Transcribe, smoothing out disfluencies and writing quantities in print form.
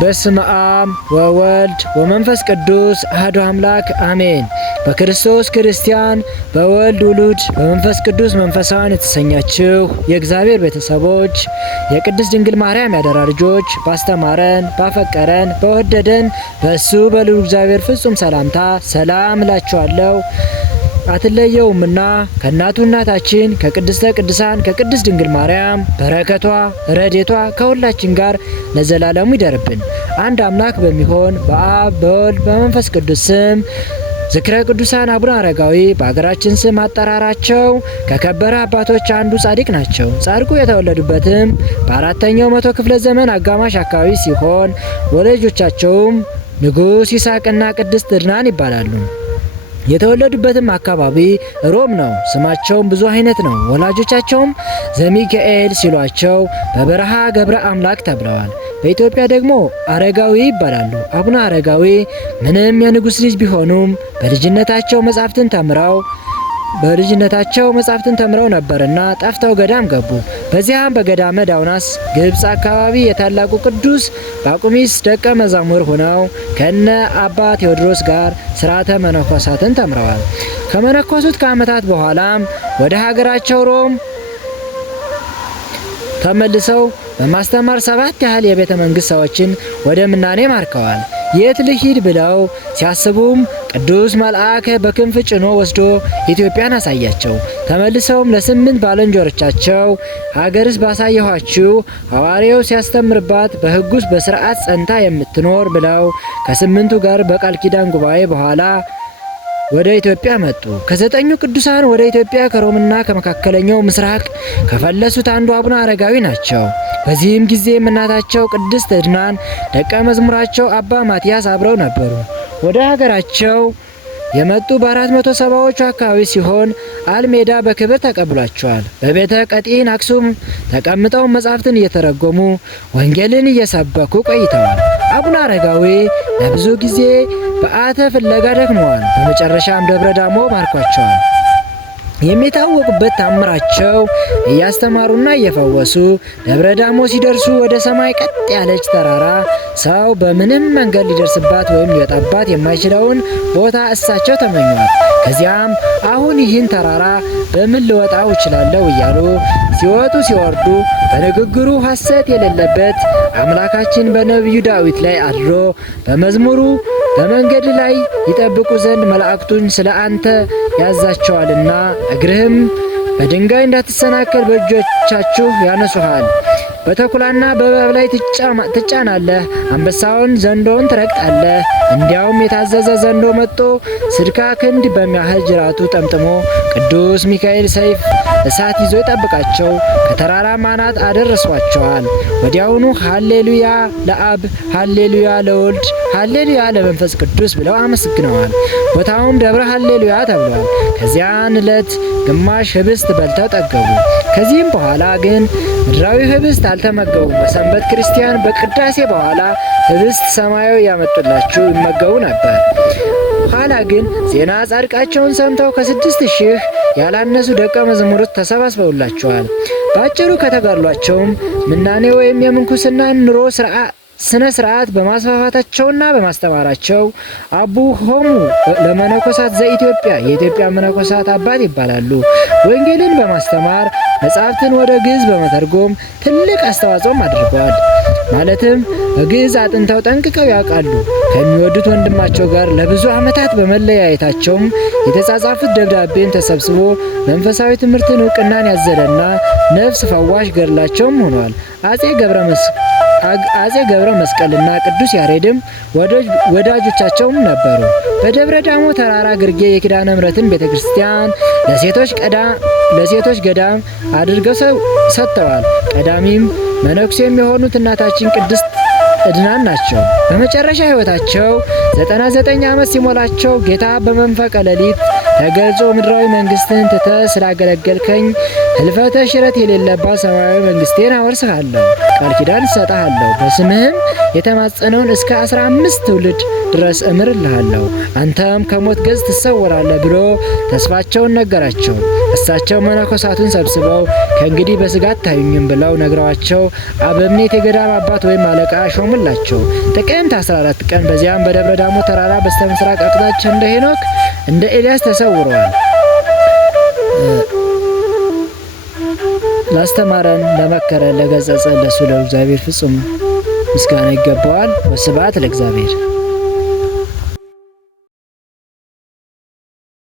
በስመ አብ ወወልድ ወመንፈስ ቅዱስ አሐዱ አምላክ አሜን። በክርስቶስ ክርስቲያን፣ በወልድ ውሉድ፣ በመንፈስ ቅዱስ መንፈሳውያን የተሰኛችሁ የእግዚአብሔር ቤተሰቦች፣ የቅድስት ድንግል ማርያም ያደራ ልጆች፣ ባስተማረን ባፈቀረን በወደደን በእሱ በልዑል እግዚአብሔር ፍጹም ሰላምታ ሰላም እላችኋለሁ። አትለየውምና ከእናቱ እናታችን ከቅድስተ ቅዱሳን ከቅድስት ድንግል ማርያም በረከቷ ረድኤቷ ከሁላችን ጋር ለዘላለሙ ይደርብን። አንድ አምላክ በሚሆን በአብ በወልድ በመንፈስ ቅዱስ ስም ዝክረ ቅዱሳን አቡነ አረጋዊ በሀገራችን ስም አጠራራቸው ከከበረ አባቶች አንዱ ጻድቅ ናቸው። ጻድቁ የተወለዱበትም በ4ኛው መቶ ክፍለ ዘመን አጋማሽ አካባቢ ሲሆን ወላጆቻቸውም ንጉሥ ይስሐቅና ቅድስት ዕድናን ይባላሉ። የተወለዱበትም አካባቢ ሮም ነው። ስማቸውም ብዙ አይነት ነው። ወላጆቻቸውም ዘሚካኤል ሲሏቸው በበረሃ ገብረ አምላክ ተብለዋል። በኢትዮጵያ ደግሞ አረጋዊ ይባላሉ። አቡነ አረጋዊ ምንም የንጉሥ ልጅ ቢሆኑም በልጅነታቸው መጻሕፍትን ተምረው ነበርና ጠፍተው ገዳም ገቡ። በዚያም በገዳመ ዳውናስ ግብፅ አካባቢ የታላቁ ቅዱስ ባቁሚስ ደቀ መዛሙር ሆነው ከነ አባ ቴዎድሮስ ጋር ሥርዓተ መነኮሳትን ተምረዋል። ከመነኮሱት ከዓመታት በኋላም ወደ ሀገራቸው ሮም ተመልሰው በማስተማር 7 ያህል የቤተ መንግሥት ሰዎችን ወደ ምናኔ ማርከዋል። የት ልሂድ ብለው ሲያስቡም ቅዱስ መልአክ በክንፍ ጭኖ ወስዶ ኢትዮጵያን አሳያቸው። ተመልሰውም ለ8 ባልንጀሮቻቸው ሀገርስ ባሳየኋችሁ ሐዋርያው ሲያስተምርባት በሕጉስ በሥርዓት ጸንታ የምትኖር ብለው ከ8ቱ ጋር በቃል ኪዳን ጉባኤ በኋላ ወደ ኢትዮጵያ መጡ። ከ9ኙ ቅዱሳን ወደ ኢትዮጵያ ከሮምና ከመካከለኛው ምስራቅ ከፈለሱት አንዱ አቡነ አረጋዊ ናቸው። በዚህም ጊዜ እናታቸው ቅድስት ዕድናን ደቀ መዝሙራቸው አባ ማትያስ አብረው ነበሩ። ወደ ሀገራቸው የመጡ በ470ዎቹ አካባቢ ሲሆን አልሜዳ በክብር ተቀብሏቸዋል። በቤተ ቀጢን አክሱም ተቀምጠው መጻሕፍትን እየተረጎሙ ወንጌልን እየሰበኩ ቆይተዋል። አቡነ አረጋዊ ለብዙ ጊዜ በአተ ፍለጋ ደክመዋል። በመጨረሻም ደብረ ዳሞ ማርኳቸዋል። የሚታወቁበት ታምራቸው እያስተማሩና እየፈወሱ ደብረ ዳሞ ሲደርሱ ወደ ሰማይ ቀጥ ያለች ተራራ ሰው በምንም መንገድ ሊደርስባት ወይም ሊወጣባት የማይችለውን ቦታ እሳቸው ተመኟት። ከዚያም አሁን ይህን ተራራ በምን ልወጣው እችላለሁ እያሉ ሲወጡ ሲወርዱ በንግግሩ ሐሰት የሌለበት አምላካችን በነቢዩ ዳዊት ላይ አድሮ በመዝሙሩ በመንገድ ላይ ይጠብቁ ዘንድ መላእክቱን ስለ አንተ ያዛቸዋልና እግርህም በድንጋይ እንዳትሰናከል በእጆቻችሁ ያነሱሃል። በተኩላና በእባብ ላይ ትጫናለህ፣ አንበሳውን ዘንዶውን ትረግጣለህ። እንዲያውም የታዘዘ ዘንዶ መጥቶ 60 ክንድ በሚያህል ጅራቱ ጠምጥሞ ቅዱስ ሚካኤል ሰይፍ እሳት ይዞ ይጠብቃቸው ከተራራም አናት አደረሷቸዋል። ወዲያውኑ ሃሌሉያ ለአብ፣ ሃሌሉያ ለወልድ፣ ሃሌሉያ ለመንፈስ ቅዱስ ብለው አመስግነዋል። ቦታውም ደብረ ሃሌሉያ ተብሏል። ከዚያን ዕለት ግማሽ ህብስት በልተው ጠገቡ። ከዚህም በኋላ ግን ምድራዊ ህብስት አልተመገቡም። በሰንበት ክርስቲያን በቅዳሴ በኋላ ህብስት ሰማያዊ ያመጡላችሁ ይመገቡ ነበር። ኋላ ግን ዜና ጻድቃቸውን ሰምተው ከ6000 ያላነሱ ደቀ መዛሙርት ተሰባስበውላቸዋል። በአጭሩ ከተጋድሏቸውም ምናኔ ወይም የምንኩስና ኑሮ ስነ ስርዓት በማስፋፋታቸውና በማስተማራቸው አቡ ሆሙ ለመነኮሳት ዘኢትዮጵያ የኢትዮጵያ መነኮሳት አባት ይባላሉ። ወንጌልን በማስተማር መጻሕፍትን ወደ ግዕዝ በመተርጎም ትልቅ አስተዋጽኦም አድርገዋል። ማለትም በግዕዝ አጥንተው ጠንቅቀው ያውቃሉ። ከሚወዱት ወንድማቸው ጋር ለብዙ ዓመታት በመለያየታቸውም የተጻጻፉት ደብዳቤን ተሰብስቦ መንፈሳዊ ትምህርትን ዕውቅናን ያዘለና ነፍስ ፈዋሽ ገድላቸውም ሆኗል። አጼ ገብረ መስቀልና ቅዱስ ያሬድም ወዳጆቻቸውም ነበሩ። በደብረ ዳሞ ተራራ ግርጌ የኪዳነ ምሕረትን ቤተክርስቲያን ለሴቶች ገዳም አድርገው ሰጥተዋል። ቀዳሚም መነኩሴም የሆኑት እናታችን ቅድስት ዕድናን ናቸው። በመጨረሻ ሕይወታቸው 99 ዓመት ሲሞላቸው ጌታ በመንፈቀ ሌሊት ተገልጾ ምድራዊ መንግሥትን ትተህ ስላገለገልከኝ ህልፈተ ሽረት የሌለባት ሰማያዊ መንግስቴን አወርስሃለሁ፣ ቃል ኪዳን እሰጥሃለሁ። በስምህም የተማጸነውን እስከ 15 ትውልድ ድረስ እምርልሃለሁ። አንተም ከሞት ገጽ ትሰወራለህ ብሎ ተስፋቸውን ነገራቸው። እሳቸው መነኮሳቱን ሰብስበው ከእንግዲህ በስጋ አታዩኝም ብለው ነግረዋቸው አበምኔት የገዳም አባት ወይም አለቃ ሾሙላቸው። ጥቅምት 14 ቀን በዚያም በደብረ ዳሞ ተራራ በስተ ምስራቅ አቅጣጫ እንደ ሄኖክ እንደ ኤልያስ ተሰውረዋል። ላስተማረን ለመከረን ለገጸጸን ለእሱ ለእግዚአብሔር ፍጹም ምስጋና ይገባዋል። ወስብሐት ለእግዚአብሔር።